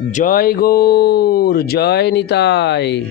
জয় গৌর, জয় নিতাই।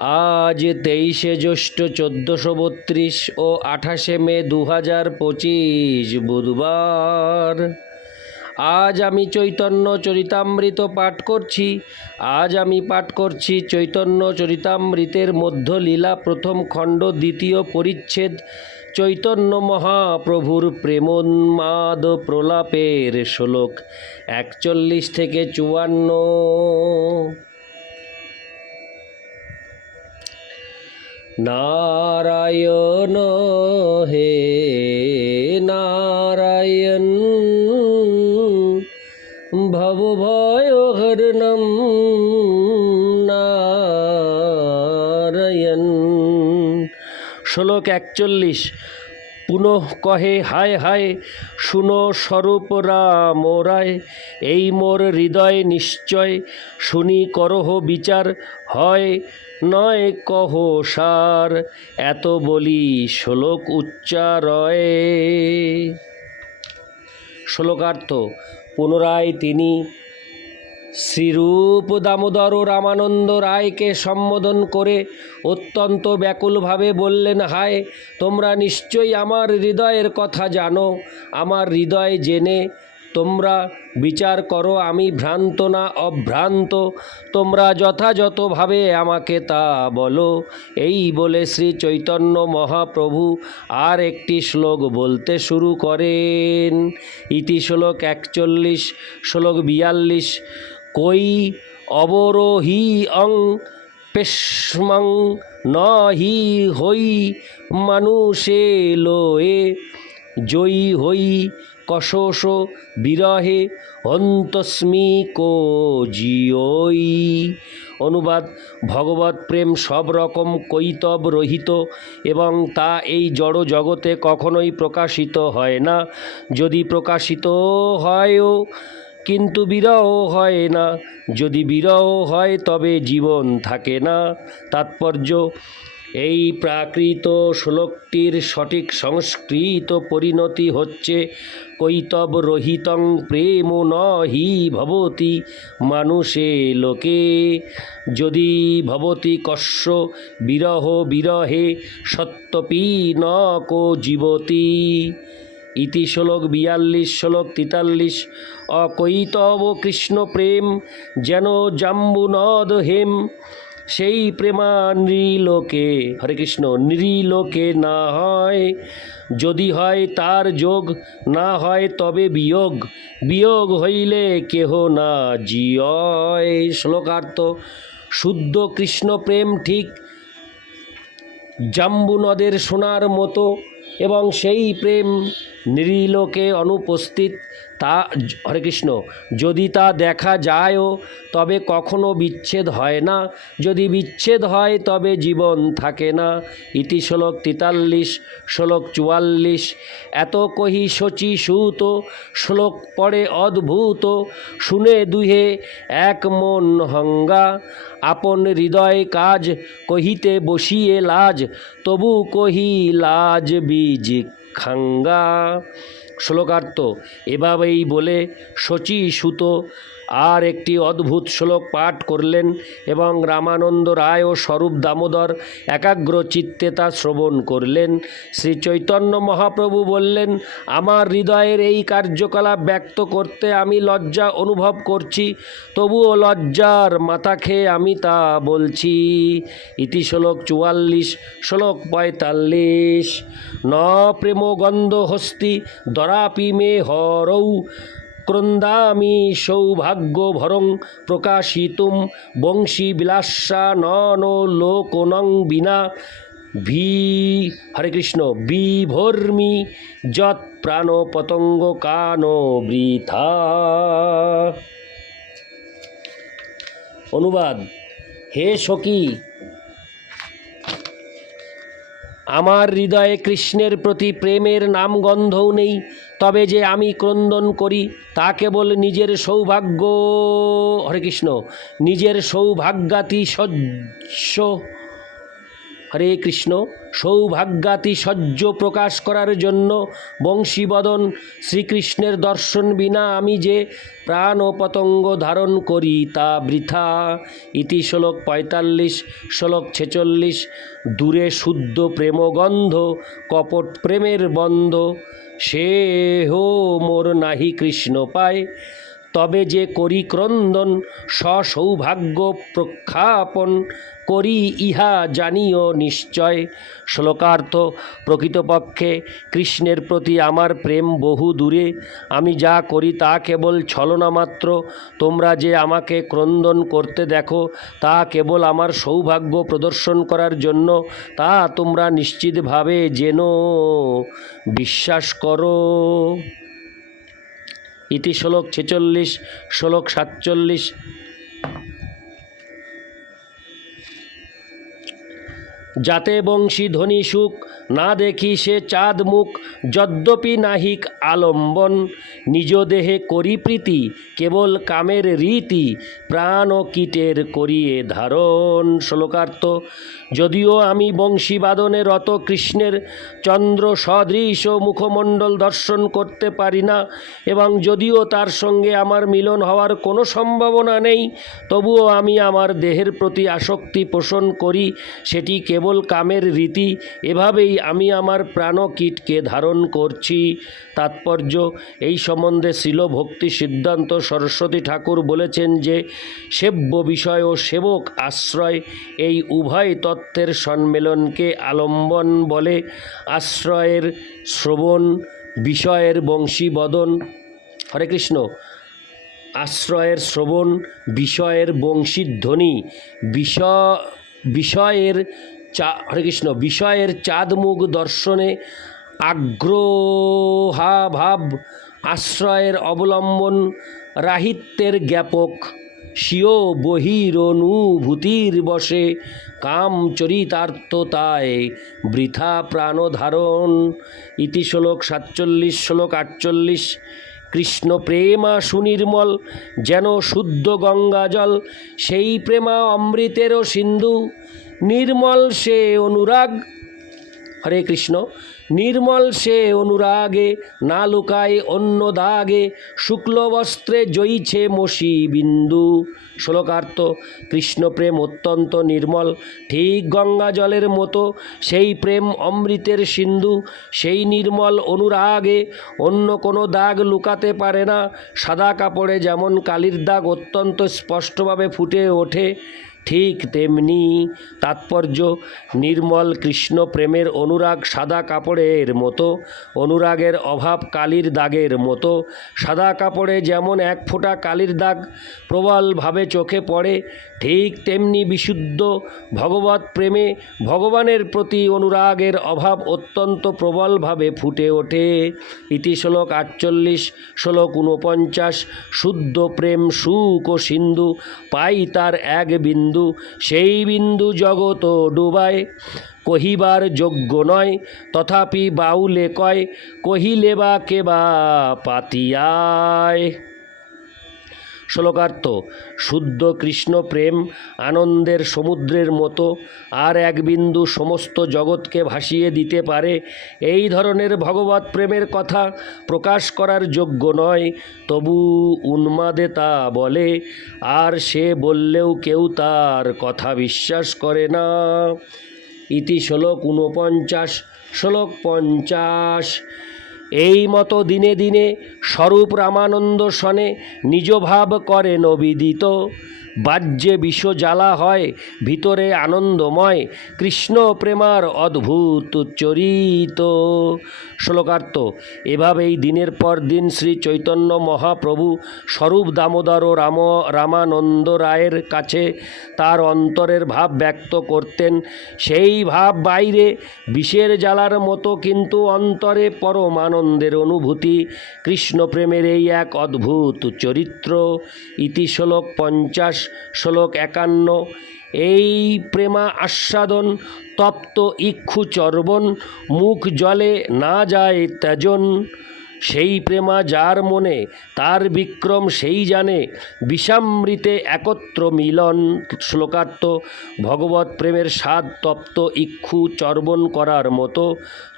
আজ তেইশে জ্যৈষ্ঠ চোদ্দোশো বত্রিশ ও আঠাশে মে দু হাজার পঁচিশ বুধবার। আজ আমি চৈতন্য চরিতামৃত পাঠ করছি। আজ আমি পাঠ করছি চৈতন্য চরিতামৃতের মধ্য লীলা প্রথম খণ্ড দ্বিতীয় পরিচ্ছেদ। চৈতন্য মহাপ্রভুর প্রেমোন্মাদ প্রলাপের শ্লোক একচল্লিশ থেকে চুয়ান্ন। নারায়ণ হে নারায়ণ ভব ভয় হরণম শ্লোক একচল্লিশ। পুনঃ কহে, হায় হায়, শুনো স্বরূপ রাম রায়, এই মোর হৃদয় নিশ্চয়, শুনি করহ বিচার, হয় নয় কহ সার, এত বলি শ্লোক উচ্চারয়। শ্লোকার্থ, পুনরায় তিনি শ্রীরূপ দামোদর ও রামানন্দ রায়কে সম্বোধন করে অত্যন্ত ব্যাকুলভাবে বললেন, হায়, তোমরা নিশ্চয়ই আমার হৃদয়ের কথা জানো। আমার হৃদয় জেনে তোমরা বিচার করো, আমি ভ্রান্ত না অভ্রান্ত। তোমরা যথাযথভাবে আমাকে তা বলো। এই বলে শ্রী চৈতন্য মহাপ্রভু আর একটি শ্লোক বলতে শুরু করেন। ইতি শ্লোক একচল্লিশ, শ্লোক বিয়াল্লিশ। কই অবরোহি অং পেষ্মং ন হি হই মানুষে লোয়ে, জয়ী হই কশোষ বিরহে, অন্তস্মি কো জিওই অনুবাদ ভগবত প্রেম সব রকম কৈতব রহিত এবং তা এই জড় জগতে কখনোই প্রকাশিত হয় না। যদি প্রকাশিত হয়ও কিন্তু বিরহ হয় না। যদি বিরহ হয়, তবে জীবন থাকে না। তাৎপর্য, এই প্রাকৃত শ্লোকটির সঠিক সংস্কৃত পরিণতি হচ্ছে, কৈতব রহিতং প্রেম ন হি ভবতি মানুষে লোকে। যদি ভবতি কস্য বিরহ বিরহে, সত্যপি ন কো জীবতি। ইতি শ্লোক বিয়াল্লিশ, শ্লোক তেতাল্লিশ। অকৈতব কৃষ্ণ প্রেম যেন জাম্বুনদ হেম। সেই প্রেমা নৃলোকে হরে কৃষ্ণ নৃলোকে না হয়। যদি হয় তার যোগ, না হয় তবে বিয়োগ। বিয়োগ হইলে কেহ না জিয় শ্লোকার্থ, শুদ্ধ কৃষ্ণ প্রেম ঠিক জাম্বু নদের সোনার মতো এবং সেই প্রেম নিরিলোকে অনুপস্থিত তা হরে কৃষ্ণ, যদি তা দেখা যায়ও, তবে কখনো বিচ্ছেদ হয় না। যদি বিচ্ছেদ হয়, তবে জীবন থাকে না। ইতি শ্লোক তেতাল্লিশ, শ্লোক চুয়াল্লিশ। এত কহি শচী সুত, শ্লোক পড়ে অদ্ভুত। শুনে দুহে এক মন হঙ্গা। আপন হৃদয় কাজ কহিতে বসিয়ে লাজ, তবু কহি লাজ বীজ খাঙ্গা। শ্লোকার্থ। এভাবেই বলে শচী সুত আর একটি অদ্ভুত শ্লোক পাঠ করলেন এবং রামানন্দ রায় ও স্বরূপ দামোদর একাগ্র চিত্তে তা শ্রবণ করলেন। শ্রী চৈতন্য মহাপ্রভু বললেন, আমার হৃদয়ের এই কার্যকলাপ ব্যক্ত করতে আমি লজ্জা অনুভব করছি, তবুও লজ্জার মাথা খেয়ে আমি তা বলছি। ইতি শ্লোক চুয়াল্লিশ, শ্লোক পঁয়তাল্লিশ। ন প্রেম গন্ধ হস্তি, দরাপি মে হরৌ। ক্রন্দামি সৌভাগ্য ভরং প্রকাশিতুম বংশী বিলাসা নন লোকনং বিনা। ভি, হরে কৃষ্ণ। বিভর্মি যৎ প্রাণ পতঙ্গ কান বৃথা। অনুবাদ। হে সখী আমার হৃদয়ে কৃষ্ণের প্রতি প্রেমের নাম গন্ধও নেই, তবে যে আমি ক্রন্দন করি, তা কেবল নিজের সৌভাগ্য। হরে কৃষ্ণ, নিজের সৌভাগ্যাতি সহ্য হরে কৃষ্ণ। সৌভাগ্যাতি সহ্য প্রকাশ করার জন্য বংশীবদন শ্রীকৃষ্ণের দর্শন বিনা আমি যে প্রাণ ও পতঙ্গ ধারণ করি তা বৃথা। ইতি শ্লোক পঁয়তাল্লিশ, শ্লোক ছেচল্লিশ, দূরে শুদ্ধ প্রেমগন্ধ, কপট প্রেমের বন্ধ। সে হো মোর নাহি কৃষ্ণ পায়। তবে যে করি ক্রন্দন, সসৌভাগ্য প্রখ্যাপন করি ইহা জানিও নিশ্চয়। শ্লোকার্থ, প্রকৃতপক্ষে কৃষ্ণের প্রতি আমার প্রেম বহু দূরে। আমি যা করি তা কেবল ছলনা মাত্র। তোমরা যে আমাকে ক্রন্দন করতে দেখো, তা কেবল আমার সৌভাগ্য প্রদর্শন করার জন্য। তা তোমরা নিশ্চিতভাবে যেন বিশ্বাস করো। ইতি শ্লোক ছেচল্লিশ শ্লোক সাতচল্লিশ যাতে বংশী ধ্বনি সুখ, না দেখি সে চাঁদ মুখ, যদ্যপি নাহিক আলম্বন। নিজ দেহে করি প্রীতি, কেবল কামের রীতি, প্রাণ ও কীটের করিয়ে ধারণ। শ্লোকার্থ, যদিও আমি বংশীবাদনে রত কৃষ্ণের চন্দ্র সদৃশ মুখমণ্ডল দর্শন করতে পারি না, এবং যদিও তার সঙ্গে আমার মিলন হওয়ার কোনো সম্ভাবনা নেই, তবুও আমি আমার দেহের প্রতি আসক্তি পোষণ করি, সেটি কেবল কামের রীতি, এভাবেই আমি আমার প্রাণকীটকে ধারণ করছি। তাৎপর্য, এই সম্বন্ধে শিল ভক্তি সিদ্ধান্ত সরস্বতী ঠাকুর বলেছেন যে, সেব্য বিষয় ও সেবক আশ্রয়, এই উভয় তত্ত্বের সম্মেলনকে আলম্বন বলে আশ্রয়ের শ্রবণ, বিষয়ের বংশীবদন, হরে কৃষ্ণ, আশ্রয়ের শ্রবণ, বিষয়ের বংশীধ্বনি, বিষয়, বিষয়ের চা, হরে কৃষ্ণ, বিষয়ের চাঁদমুখ দর্শনে আগ্রহাভাব, আশ্রয়ের অবলম্বন, রাহিত্যের জ্ঞাপক, স্বীয় বহিরনুভূতির বসে কাম চরিতার্থতায় বৃথা প্রাণধারণ। ইতি শ্লোক সাতচল্লিশ, শ্লোক আটচল্লিশ। কৃষ্ণ প্রেমা সুনির্মল, যেন শুদ্ধ গঙ্গা জল, সেই প্রেমা অমৃতেরও সিন্ধু, নির্মল সে অনুরাগ। হরে কৃষ্ণ। নির্মল সে অনুরাগে, না লুকায় অন্য দাগে শুক্ল বস্ত্রে জয়ীছে মসি বিন্দু। শ্লোকার্থ, কৃষ্ণ প্রেম অত্যন্ত নির্মল, ঠিক গঙ্গা জলের মতো, সেই প্রেম অমৃতের সিন্ধু, সেই নির্মল অনুরাগে, অন্য কোনো দাগ লুকাতে পারে না, সাদা কাপড়ে যেমন কালির দাগ অত্যন্ত স্পষ্টভাবে ফুটে ওঠে ঠিক তেমনি তাৎপর্য। নির্মল কৃষ্ণ প্রেমের অনুরাগ সাদা কাপড়ের মতো, অনুরাগের অভাব কালির দাগের মতো। সাদা কাপড়ে যেমন এক ফোঁটা কালির দাগ প্রবলভাবে চোখে পড়ে, ঠিক তেমনি বিশুদ্ধ ভগবত প্রেমে ভগবানের প্রতি অনুরাগের অভাব অত্যন্ত প্রবলভাবে ফুটে ওঠে। ইতি শ্লোক আটচল্লিশ, শ্লোক ঊনপঞ্চাশ, শুদ্ধ প্রেম সুখ ও সিন্ধু পাই তার এক বিন্দু সেই বিন্দু জগত ডুবায়। কহিবার যোগ্য নয় তথাপি বাউলে কয় কহিলে বা কেবা পাতিয়ায়। শ্লোকার্থ, শুদ্ধ কৃষ্ণ প্রেম আনন্দের সমুদ্রের মতো, আর এক বিন্দু সমস্ত জগৎকে ভাসিয়ে দিতে পারে। এই ধরনের ভগবত প্রেমের কথা প্রকাশ করার যোগ্য নয়। তবু উন্মাদে তা বলে, আর সে বললেও কেউ তার কথা বিশ্বাস করে না। ইতি শ্লোক ঊনপঞ্চাশ, শ্লোক পঞ্চাশ। এই মতো দিনে দিনে স্বরূপ রামানন্দ সনে নিজ ভাব করে নবিদিত। বাহ্যে জ্বালা হয়, ভিতরে আনন্দময়, কৃষ্ণ প্রেমার অদ্ভুত চরিত। শ্লোকার্থ, এভাবেই দিনের পর দিন শ্রী চৈতন্য মহাপ্রভু স্বরূপ দামোদর ও রাম, রামানন্দ রায়ের কাছে তার অন্তরের ভাব ব্যক্ত করতেন। সেই ভাব বাইরে বিষের জ্বালার মতো কিন্তু অন্তরে পরম আনন্দের অনুভূতি, কৃষ্ণ প্রেমের এই এক অদ্ভুত চরিত্র। ইতি শ্লোক পঞ্চাশ শ্লোক একান্ন। এই প্রেমা আস্বাদন তপ্ত ইক্ষু চর্বণ, মুখ জলে না যায় ত্যাজন। সেই প্রেমা যার মনে, তার বিক্রম সেই জানে, বিষামৃতে একত্র মিলন। শ্লোকার্থ, ভগবত প্রেমের স্বাদ তপ্ত ইক্ষু চর্বণ করার মতো।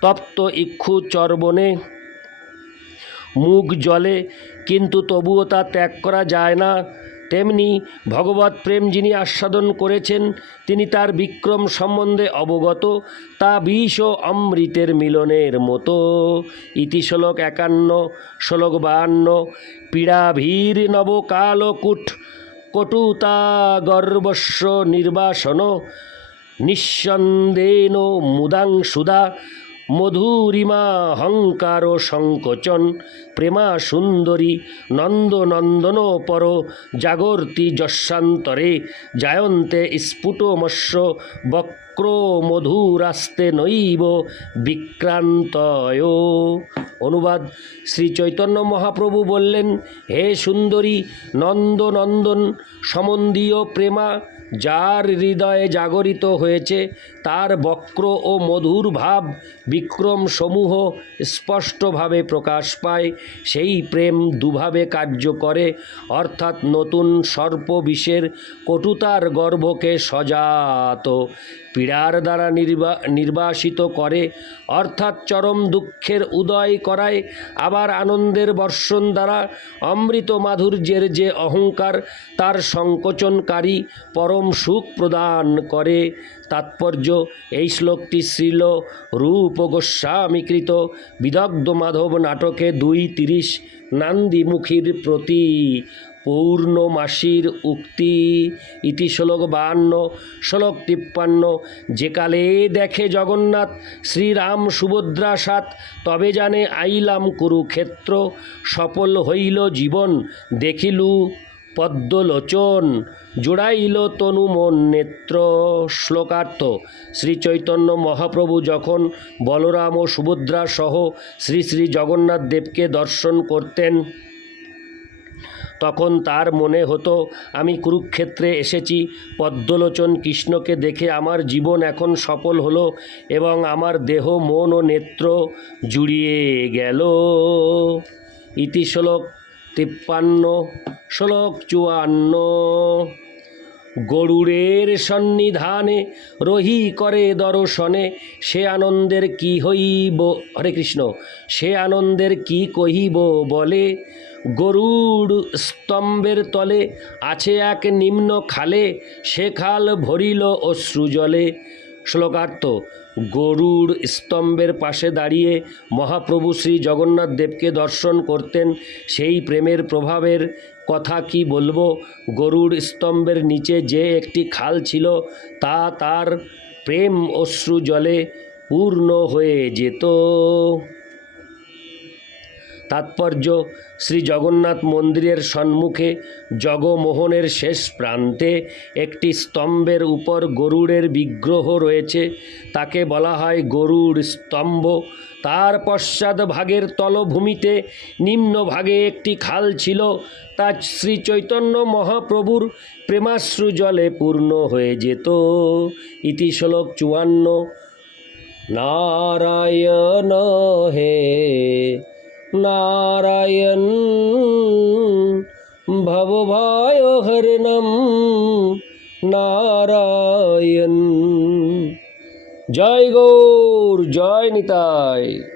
তপ্ত ইক্ষু চর্বণে মুখ জলে, কিন্তু তবুও তা ত্যাগ করা যায় না। তেমনি ভগবত প্রেম যিনি আস্বাদন করেছেন, তিনি তার বিক্রম সম্বন্ধে অবগত, তা বিষ ও অমৃতের মিলনের মতো। ইতি শ্লোক একান্ন, শ্লোক বাহান্ন, পীড়াভীর নবকালকুট, কটুতা গর্বস্ব নির্বাসন নিঃসন্দেন মুদাংশুদা মধুরিমা হংকার সংকোচন, প্রেমা সুন্দরী, নন্দনন্দন পর, জাগর্তি যশান্তরে, জায়ন্তে স্ফুটমস্য বক্র মধুরাস্তে নৈব বিক্রান্তয়। অনুবাদ, শ্রী চৈতন্য মহাপ্রভু বললেন, হে সুন্দরী, নন্দনন্দন সমন্দীয় প্রেমা যার হৃদয়ে জাগরিত হয়েছে, তার বক্র ও মধুর ভাব বিক্রম সমূহ স্পষ্টভাবে প্রকাশ পায়। সেই প্রেম দুভাবে কার্য করে, অর্থাৎ নতুন সর্পবিষের কটুতার গর্ভকে সজাত। পীড়ার দ্বারা নির্বা, নির্বাসিত করে, অর্থাৎ চরম দুঃখের উদয় করায়, আবার আনন্দের বর্ষণ দ্বারা অমৃত মাধুর্যের যে অহংকার, তার সংকোচনকারী পরম সুখ প্রদান করে। তাৎপর্য, এই শ্লোকটি শ্রীল রূপ গোস্বামীকৃত বিদগ্ধ মাধব নাটকে দুই তিরিশ নান্দিমুখীর প্রতি। পৌর্ণমাসীর উক্তি। ইতি শ্লোক বাহান্ন, শ্লোক তিপ্পান্ন। যেকালে দেখে জগন্নাথ শ্রীরাম সুভদ্রা সাত তবে জানে আইলাম কুরুক্ষেত্র। সফল হইল জীবন, দেখিলু পদ্মলোচন, জোড়াইল তনু মন নেত্র। শ্লোকার্থ শ্রী চৈতন্য মহাপ্রভু যখন বলরাম ও সুভদ্রা সহ শ্রী শ্রী জগন্নাথ দেবকে দর্শন করতেন তখন তার মনে হতো, আমি কুরুক্ষেত্রে এসেছি, পদ্মলোচন কৃষ্ণকে দেখে আমার জীবন এখন সফল হলো এবং আমার দেহ, মন ও নেত্র জুড়িয়ে গেল। ইতি শ্লোক তিপ্পান্ন, শ্লোক চুয়ান্ন। গরুড়ের সন্নিধানে রহি করে দর্শনে, সে আনন্দের কি হইব, হরে কৃষ্ণ, সে আনন্দের কি কহিব বলে গরুড় স্তম্ভের তলে আছে এক নিম্ন খালে, সে খাল ভরিল অশ্রু জলে। শ্লোকার্থ, গরুড় স্তম্ভের পাশে দাঁড়িয়ে মহাপ্রভু শ্রী জগন্নাথ দেবকে দর্শন করতেন, সেই প্রেমের প্রভাবের কথা কি বলব? গরুড় স্তম্ভের নিচে যে একটি খাল ছিল, তা তার প্রেম অশ্রু জলে পূর্ণ হয়ে যেত। তাৎপর্য শ্রী জগন্নাথ মন্দিরের সম্মুখে জগমোহনের শেষ প্রান্তে একটি স্তম্ভের উপর গরুড়ের বিগ্রহ রয়েছে। তাকে বলা হয় গরুড় স্তম্ভ। তার পশ্চাৎ ভাগের তলভূমিতে নিম্ন ভাগে একটি খাল ছিল। তা শ্রী চৈতন্য মহাপ্রভুর প্রেমাশ্রু জলে পূর্ণ হয়ে যেত। ইতি শ্লোক চুয়ান্ন। নারায়ণ হে নারায়ণ ভবভয় হরণম নারায়ণ। জয় গৌর জয় নিতাই।